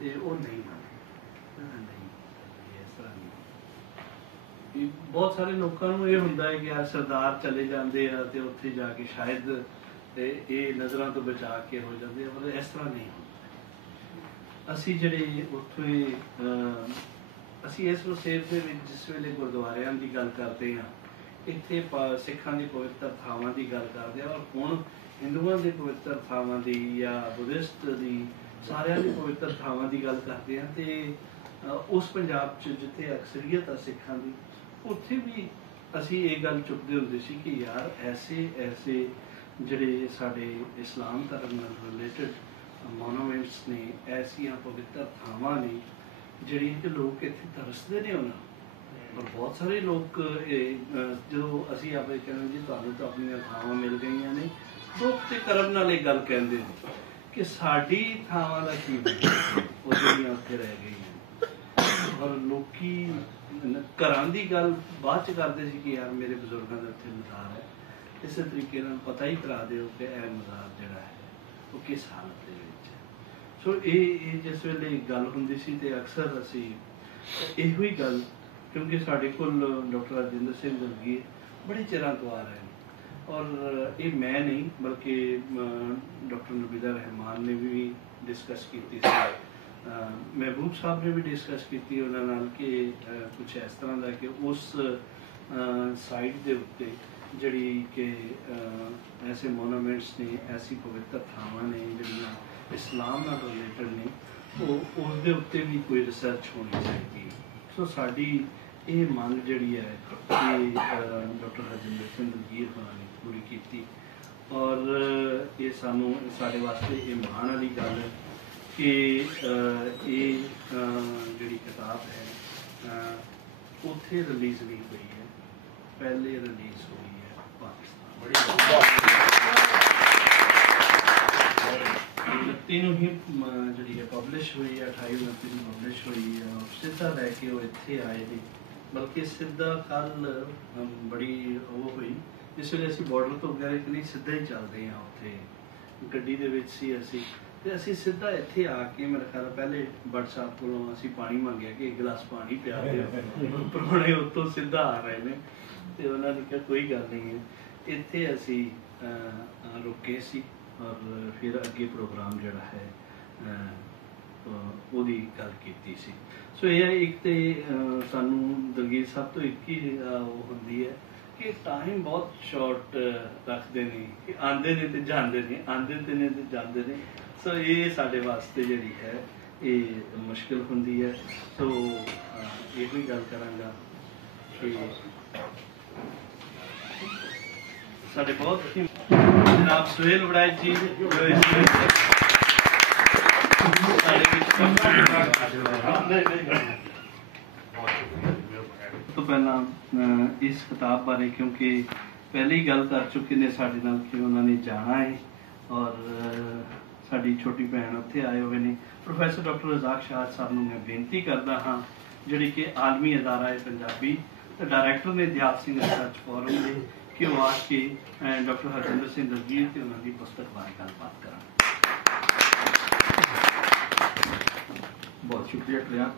ਤੇ ਉਹ ਨਹੀਂ ਮੰਨਦੇ। ਇਸ ਤਰ੍ਹਾਂ ਨਹੀਂ। ਬਹੁਤ ਸਾਰੇ ਲੋਕਾਂ ਨੂੰ ਇਹ ਹੁੰਦਾ ਹੈ ਕਿ ਯਾਰ ਸਰਦਾਰ ਚਲੇ ਜਾਂਦੇ ਆ ਤੇ ਉੱਥੇ ਜਾ ਕੇ ਸ਼ਾਇਦ ਇਹ ਨਜ਼ਰਾਂ ਤੋਂ ਬਚਾ ਕੇ ਹੋ ਜਾਂਦੇ ਆ, ਪਰ ਇਸ ਤਰ੍ਹਾਂ ਨਹੀਂ ਹੁੰਦਾ। ਅਸੀਂ ਜਿਹੜੇ ਉੱਥੇ ਅਸੀਂ ਇਸ ਵਸੇਬ ਦੇ ਵਿੱਚ ਜਿਸ ਵੇਲੇ ਗੁਰਦੁਆਰਿਆਂ ਦੀ ਗੱਲ ਕਰਦੇ ਹਾਂ, ਇੱਥੇ ਸਿੱਖਾਂ ਦੀ ਪਵਿੱਤਰ ਥਾਵਾਂ ਦੀ ਗੱਲ ਕਰਦੇ ਹਾਂ, ਔਰ ਹੁਣ ਹਿੰਦੂਆਂ ਦੀ ਪਵਿੱਤਰ ਥਾਵਾਂ ਦੀ ਜਾਂ ਬੁੱਧਿਸਟ ਦੀ, ਸਾਰਿਆਂ ਦੀ ਪਵਿੱਤਰ ਥਾਵਾਂ ਦੀ ਗੱਲ ਕਰਦੇ ਹਾਂ। ਤੇ ਉਸ ਪੰਜਾਬ 'ਚ ਜਿੱਥੇ ਅਕਸਰੀਅਤ ਆ ਸਿੱਖਾਂ ਦੀ, ਉੱਥੇ ਵੀ ਅਸੀਂ ਇਹ ਗੱਲ ਚੁੱਕਦੇ ਹੁੰਦੇ ਸੀ ਕਿ ਯਾਰ ਐਸੇ ਜਿਹੜੇ ਸਾਡੇ ਇਸਲਾਮ ਧਰਮ ਨਾਲ ਰਿਲੇਟਡ ਮੋਨੂਮੈਂਟਸ ਨੇ, ਐਸੀਆਂ ਪਵਿੱਤਰ ਥਾਵਾਂ ਨੇ ਜਿਹੜੀਆਂ ਕਿ ਲੋਕ ਇੱਥੇ ਤਰਸਦੇ ਨੇ ਉਹਨਾਂ। ਔਰ ਬਹੁਤ ਸਾਰੇ ਲੋਕ ਜਦੋਂ ਅਸੀਂ ਆਪਣੇ ਕਹਿੰਦੇ ਜੀ ਤੁਹਾਨੂੰ ਤਾਂ ਆਪਣੀਆਂ ਥਾਵਾਂ ਮਿਲ ਗਈਆਂ ਨੇ, ਲੋਕ ਤੇ ਕਰਮ ਨਾਲ ਇਹ ਗੱਲ ਕਹਿੰਦੇ ਨੇ ਕਿ ਸਾਡੀ ਥਾਵਾਂ ਦਾ ਕੀ ਬਣਿਆ, ਉਹ ਜਿਹੜੀਆਂ ਉੱਥੇ ਰਹਿ ਗਈਆਂ। ਔਰ ਲੋਕੀ ਘਰਾਂ ਦੀ ਗੱਲ ਬਾਅਦ 'ਚ ਕਰਦੇ ਸੀ ਕਿ ਯਾਰ ਮੇਰੇ ਬਜ਼ੁਰਗਾਂ ਦਾ ਉੱਥੇ ਮਜ਼ਾਰ ਹੈ, ਇਸੇ ਤਰੀਕੇ ਨਾਲ ਪਤਾ ਹੀ ਕਰਾ ਦਿਓ ਕਿ ਇਹ ਮਜ਼ਾਰ ਜਿਹੜਾ ਹੈ ਉਹ ਕਿਸ ਹਾਲਤ ਦੇ ਵਿੱਚ ਹੈ। ਸੋ ਇਹ ਜਿਸ ਵੇਲੇ ਗੱਲ ਹੁੰਦੀ ਸੀ ਤੇ ਅਕਸਰ ਅਸੀਂ ਇਹੋ ਹੀ ਗੱਲ, ਕਿਉਂਕਿ ਸਾਡੇ ਕੋਲ ਡਾਕਟਰ ਰਾਜਿੰਦਰ ਸਿੰਘ ਦਲਗੀਰ ਬੜੇ ਚਿਰਾਂ ਤੋਂ ਆ ਰਹੇ ਨੇ, ਔਰ ਇਹ ਮੈਂ ਨਹੀਂ ਬਲਕਿ ਡਾਕਟਰ ਨਬੀਦਾ ਰਹਿਮਾਨ ਨੇ ਵੀ ਡਿਸਕਸ ਕੀਤੀ ਸੀ, ਮਹਿਬੂਬ ਸਾਹਿਬ ਨੇ ਵੀ ਡਿਸਕਸ ਕੀਤੀ ਉਹਨਾਂ ਨਾਲ ਕਿ ਕੁਛ ਇਸ ਤਰ੍ਹਾਂ ਦਾ ਕਿ ਉਸ ਸਾਈਡ ਦੇ ਉੱਤੇ ਜਿਹੜੀ ਕਿ ਐਸੇ ਮੋਨੂਮੈਂਟਸ ਨੇ, ਐਸੀ ਪਵਿੱਤਰ ਥਾਵਾਂ ਨੇ ਜਿਹੜੀਆਂ ਇਸਲਾਮ ਨਾਲ ਰਿਲੇਟਡ ਨੇ, ਉਹ ਉਸ ਦੇ ਉੱਤੇ ਵੀ ਕੋਈ ਰਿਸਰਚ ਹੋਣੀ ਚਾਹੀਦੀ। ਸੋ ਸਾਡੀ ਇਹ ਮੰਗ ਜਿਹੜੀ ਹੈ ਇਹ ਡਾਕਟਰ ਰਾਜਿੰਦਰ ਸਿੰਘ ਦਲਗੀਰ ਹੋਰਾਂ ਨੇ ਪੂਰੀ ਕੀਤੀ, ਔਰ ਇਹ ਸਾਨੂੰ ਸਾਡੇ ਵਾਸਤੇ ਇਹ ਮਾਣ ਵਾਲੀ ਗੱਲ ਹੈ ਕਿ ਇਹ ਜਿਹੜੀ ਕਿਤਾਬ ਹੈ ਉੱਥੇ ਰਿਲੀਜ਼ ਨਹੀਂ ਹੋਈ ਹੈ, ਪਹਿਲੇ ਰਿਲੀਜ਼ ਹੋਈ ਹੈ ਪਾਕਿਸਤਾਨ। 29 ਨੂੰ ਹੀ ਜਿਹੜੀ ਹੈ ਪਬਲਿਸ਼ ਹੋਈ ਹੈ, 28 29 ਨੂੰ ਪਬਲਿਸ਼ ਹੋਈ ਹੈ। ਸਿੱਧਾ ਲੈ ਕੇ ਉਹ ਇੱਥੇ ਆਏ ਨੇ, ਬਲਕਿ ਸਿੱਧਾ ਕੱਲ ਬੜੀ ਉਹ ਹੋਈ ਜਿਸ ਵੇਲੇ ਅਸੀਂ ਬਾਰਡਰ ਤੋਂ ਗਏ ਕਿ ਨਹੀਂ ਸਿੱਧਾ ਹੀ ਚੱਲਦੇ ਹਾਂ, ਉੱਥੇ ਗੱਡੀ ਦੇ ਵਿੱਚ ਸੀ ਅਸੀਂ, ਤੇ ਅਸੀਂ ਸਿੱਧਾ ਇੱਥੇ ਆ ਕੇ ਮੇਰੇ ਖਿਆਲ ਪਹਿਲੇ ਭੱਟ ਸਾਹਿਬ ਕੋਲੋਂ ਅਸੀਂ ਪਾਣੀ ਮੰਗਿਆ ਕਿ 1 ਗਲਾਸ ਪਾਣੀ ਪਿਆ ਦਿਓ, ਪ੍ਰਾਹੁਣੇ ਉੱਤੋਂ ਸਿੱਧਾ ਆ ਰਹੇ ਨੇ ਤੇ ਉਹਨਾਂ ਨੇ ਕਿਹਾ ਕੋਈ ਗੱਲ ਨਹੀਂ ਹੈ। ਇੱਥੇ ਅਸੀਂ ਰੁਕੇ ਸੀ ਔਰ ਫਿਰ ਅੱਗੇ ਪ੍ਰੋਗਰਾਮ ਜਿਹੜਾ ਹੈ ਉਹਦੀ ਗੱਲ ਕੀਤੀ ਸੀ। ਸੋ ਇਹ ਇੱਕ ਤੇ ਸਾਨੂੰ ਦਲਗੀਰ ਸਾਹਿਬ ਤੋਂ ਇੱਕ ਹੀ ਉਹ ਹੁੰਦੀ ਹੈ ਕਿ ਟਾਈਮ ਬਹੁਤ ਸ਼ਾਰਟ ਰੱਖਦੇ ਨੇ, ਕਿ ਆਉਂਦੇ ਨੇ ਤੇ ਜਾਂਦੇ ਨੇ, ਆਉਂਦੇ ਤੇ ਨੇ ਤੇ ਜਾਂਦੇ ਨੇ। ਸੋ ਇਹ ਸਾਡੇ ਵਾਸਤੇ ਜਿਹੜੀ ਹੈ ਇਹ ਮੁਸ਼ਕਿਲ ਹੁੰਦੀ ਹੈ। ਸੋ ਇਹ ਵੀ ਗੱਲ ਕਰਾਂਗਾ ਕਿ ਸਾਡੇ ਬਹੁਤ ਹੀ ਜਨਾਬ ਸੁਹੇਲ ਵੜੈਚ ਜੀ ਤੋਂ ਪਹਿਲਾਂ ਇਸ ਕਿਤਾਬ ਬਾਰੇ, ਕਿਉਂਕਿ ਪਹਿਲੀ ਗੱਲ ਕਰ ਚੁੱਕੇ ਨੇ ਸਾਡੇ ਨਾਲ ਕਿ ਉਹਨਾਂ ਨੇ ਜਾਣਾ ਹੈ ਔਰ ਸਾਡੀ ਛੋਟੀ ਭੈਣ ਉੱਥੇ ਆਏ ਹੋਏ ਨੇ। ਪ੍ਰੋਫੈਸਰ ਡਾਕਟਰ ਰਜ਼ਾਕ ਸ਼ਾਹਦ ਸਾਹਿਬ ਨੂੰ ਮੈਂ ਬੇਨਤੀ ਕਰਦਾ ਹਾਂ, ਜਿਹੜੀ ਕਿ ਆਲਮੀ ਅਦਾਰਾ ਹੈ ਪੰਜਾਬੀ ਤੇ ਡਾਇਰੈਕਟਰ ਨੇ ਦਿਆਲ ਸਿੰਘ ਰਿਸਰਚ ਫੋਰਮ ਦੇ, ਕਿ ਉਹ ਆ ਕੇ ਡਾਕਟਰ ਹਰਜਿੰਦਰ ਸਿੰਘ ਦਲਗੀਰ ਤੇ ਉਹਨਾਂ ਦੀ ਪੁਸਤਕ ਬਾਰੇ ਗੱਲਬਾਤ ਕਰਨ। ਬਹੁਤ ਸ਼ੁਕਰੀਆ ਕਲਿਆਣ।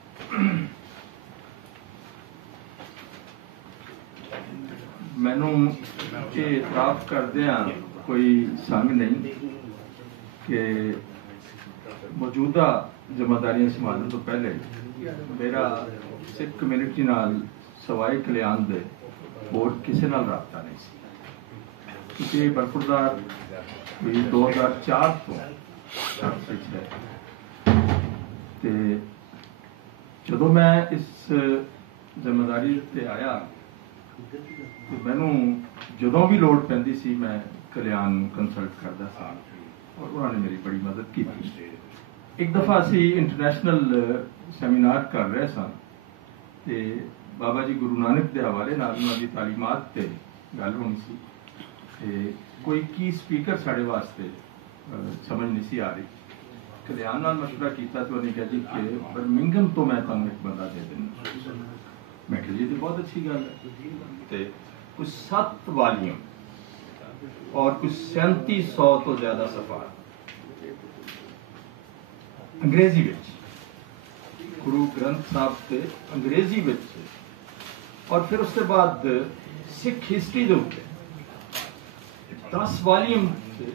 ਮੈਨੂੰ ਇਹ ਇਤਰਾਫ ਕਰਦਿਆਂ ਕੋਈ ਸੰਗ ਨਹੀਂ ਕਿ ਮੌਜੂਦਾ ਜ਼ਿੰਮੇਦਾਰੀਆਂ ਸੰਭਾਲਣ ਤੋਂ ਪਹਿਲੇ ਮੇਰਾ ਸਿੱਖ ਕਮਿਊਨਿਟੀ ਨਾਲ ਸਵਾਈ ਕਲਿਆਣ ਦੇ ਹੋਰ ਕਿਸੇ ਨਾਲ ਰਾਬਤਾ ਨਹੀਂ ਸੀ, ਕਿਉਂਕਿ ਬਰਖੁਰਦਾਰ 2004 ਤੋਂ ਵਿੱਚ ਹੈ। ਤੇ ਜਦੋਂ ਮੈਂ ਇਸ ਜ਼ਿੰਮੇਦਾਰੀ ਉੱਤੇ ਆਇਆ ਤੇ ਮੈਨੂੰ ਜਦੋਂ ਵੀ ਲੋੜ ਪੈਂਦੀ ਸੀ ਮੈਂ ਕਲਿਆਣ ਨੂੰ ਕੰਸਲਟ ਕਰਦਾ ਸਾਂ ਔਰ ਉਹਨਾਂ ਨੇ ਮੇਰੀ ਬੜੀ ਮਦਦ ਕੀਤੀ। ਇੱਕ ਦਫਾ ਅਸੀਂ ਇੰਟਰਨੈਸ਼ਨਲ ਸੈਮੀਨਾਰ ਕਰ ਰਹੇ ਸਾਂ ਤੇ ਬਾਬਾ ਜੀ ਗੁਰੂ ਨਾਨਕ ਦੇ ਹਵਾਲੇ ਨਾਲ ਉਹਨਾਂ ਦੀ ਤਾਲੀਮਾਤ ਤੇ ਗੱਲ ਹੋਣੀ ਸੀ ਤੇ ਕੋਈ ਕੀ ਸਪੀਕਰ ਸਾਡੇ ਵਾਸਤੇ ਸਮਝ ਨਹੀਂ ਸੀ ਆ ਰਹੀ। ਕਲਿਆਣ ਨਾਲ ਮਸ਼ਵਰਾ ਕੀਤਾ ਤੇ ਉਹਨੇ ਕਿਹਾ ਜੀ ਕਿ ਬਰਮਿੰਗਮ ਤੋਂ ਮੈਂ ਤੁਹਾਨੂੰ ਇੱਕ ਬੰਦਾ ਦੇ ਦਿੰਦਾ। ਮੈਂ ਕਿਹਾ ਜੀ ਇਹ ਬਹੁਤ ਅੱਛੀ ਗੱਲ ਹੈ। ਤੇ ਕੁਝ 7 ਵਾਲੀਅਮ और कुछ 3700 तो ज्यादा सफा अंग्रेजी विच गुरु ग्रंथ साहब से अंग्रेजी में, और फिर उसके बाद सिख हिस्ट्री के उत्ते 10 वॉल्यूम से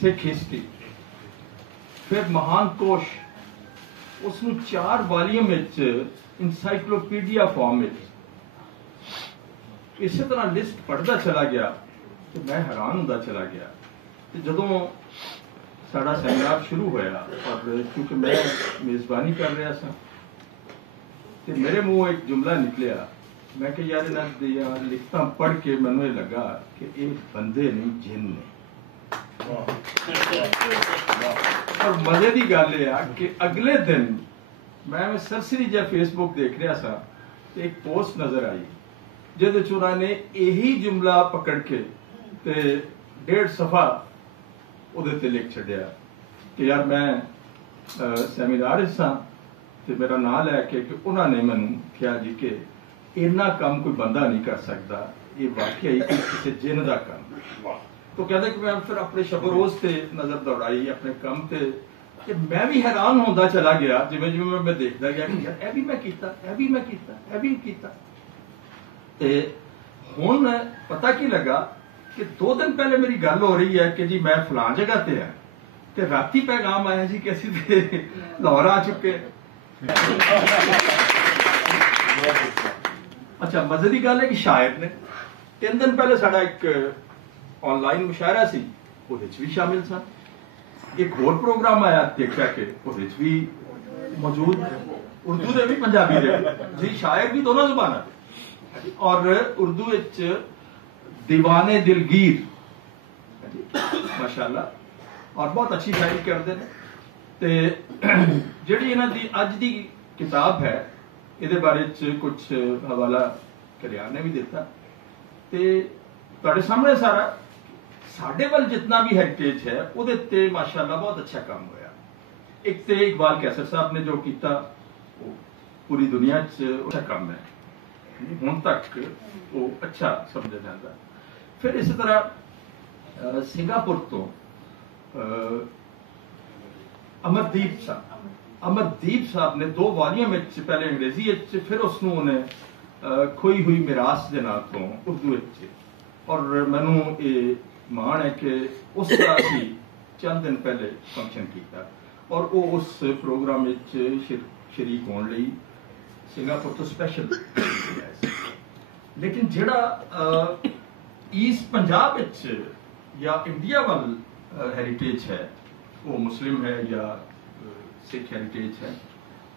सिख हिस्ट्री, फिर महान कोश उसनू 4 वॉल्यूम इंसाइक्लोपीडिया फॉर्म में। इसी तरह लिस्ट पढ़ता चला गया तो मैं हैरान होता चला गया। तो जदों साड़ा सेमिनार शुरू होया और क्योंकि मैं मेजबानी कर रहा था तो मेरे मुंह एक जुमला निकलिया, मैं कि यार इन्हां दियां लिखतां पढ़ के मैनूं ये लगा कि ये बंदे नहीं जिन ने। और मजे की गल है कि अगले दिन मैं सरसरी जै फेसबुक देख रहा था तो एक पोस्ट नजर आई जिहदे च उन्होंने यही जुमला पकड़ के ते 1.5 सफा उहदे ते लिख छड्या कि यार मैं सैमीनार सां ते मेरा नाम लैके कि उन्होंने मैनूं कहा जी कि इन्ना काम कोई बंदा नहीं कर सकता, ये वाकई ही किसी जिन का काम। तो कहते कि मैं फिर अपने शबरोज से नजर दौड़ाई अपने कम से, कि मैं भी हैरान होता चला गया जिवें जिवें मैं देखता गया कि यार भी मैं कीता, भी मैं कीता, भी कीता। ते हुण पता की लगा कि 2 दिन पहले मेरी गल हो रही है कि जी मैं फलां जगह ते है, ते राती पैगाम आया जी कि असीं ते लाहौर आ चुके। अच्छा मजे की गल है कि शायर ने 3 दिन पहले साडा एक ऑनलाइन मुशायरा सी, उहदे च भी शामिल सन। एक होर प्रोग्राम आया देखा कि उहदे च भी मौजूद, उर्दू दे भी पंजाबी दे जी, शायर भी दोनों ज़बानां दे। और उर्दू विच दीवाने दिलगीर माशाअल्लाह, और बहुत अच्छी शायरी करते हैं। ते जिहड़ी इन्हां दी अज दी किताब है इहदे बारे च कुछ हवाला कल्याण ने भी दिता, ते तुहाडे सामने सारा साडे वल जितना भी हेरिटेज है उहदे ते माशाअल्लाह बहुत अच्छा काम होया। एक ते इकबाल कैसर साहब ने जो किया वो पूरी दुनिया च अच्छा काम है, हुण तक वो अच्छा समझा जाता। फिर इस तरह सिंगापुर तो अमरदीप साहब ने 2 वॉल्यूम पहले अंग्रेजी फिर उसनू उन्हें खोई हुई मिरास के नाम तो उर्दू, और मैनू ये मान है कि उस तरह ही चंद दिन पहले फंक्शन किया और वो उस प्रोग्राम शरीक होने लई सिंगापुर तो स्पेशल। लेकिन जिहड़ा ईस्ट पंजाब या इंडिया वाल हेरिटेज है वो मुस्लिम है या सिख हेरिटेज है,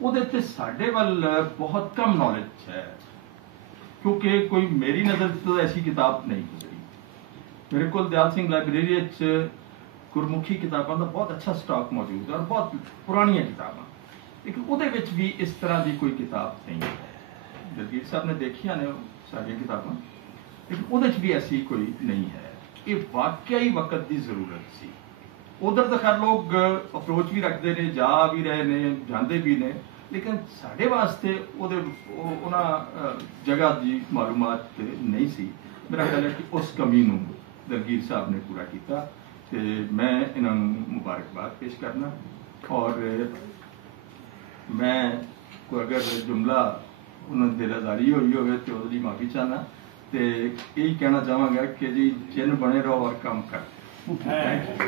उहदे ते साडे वाल बहुत कम नॉलेज है, क्योंकि कोई मेरी नज़र तो ऐसी किताब नहीं गुजरी। मेरे को दयाल सिंह लाइब्रेरी गुरमुखी किताबों का बहुत अच्छा स्टॉक मौजूद है और बहुत पुरानियां किताबां, लेकिन उहदे विच भी इस तरह की कोई किताब नहीं है। जगीर साहब ने देखिया ने सारियां किताबां, लेकिन उहदे च भी ऐसी कोई नहीं है। ये वाकई वक्त की जरूरत सी। उधर तो खैर लोग अप्रोच भी रखते हैं, जा भी रहे ने, जाते भी ने, लेकिन साढ़े वास्ते उन्होंने जगह की मालूमात नहीं सी। मेरा ख्याल है कि उस कमी नूं दलगीर साहब ने पूरा किया, तो मैं इन्होंने मुबारकबाद पेश करना। और मैं कोई अगर जुमला उन्होंने दिलाजारी हुई हो तो उसकी माफ़ी चाहना, तो यही कहना चाहवागा कि जी जिन बने रहो और काम कर। Thank you.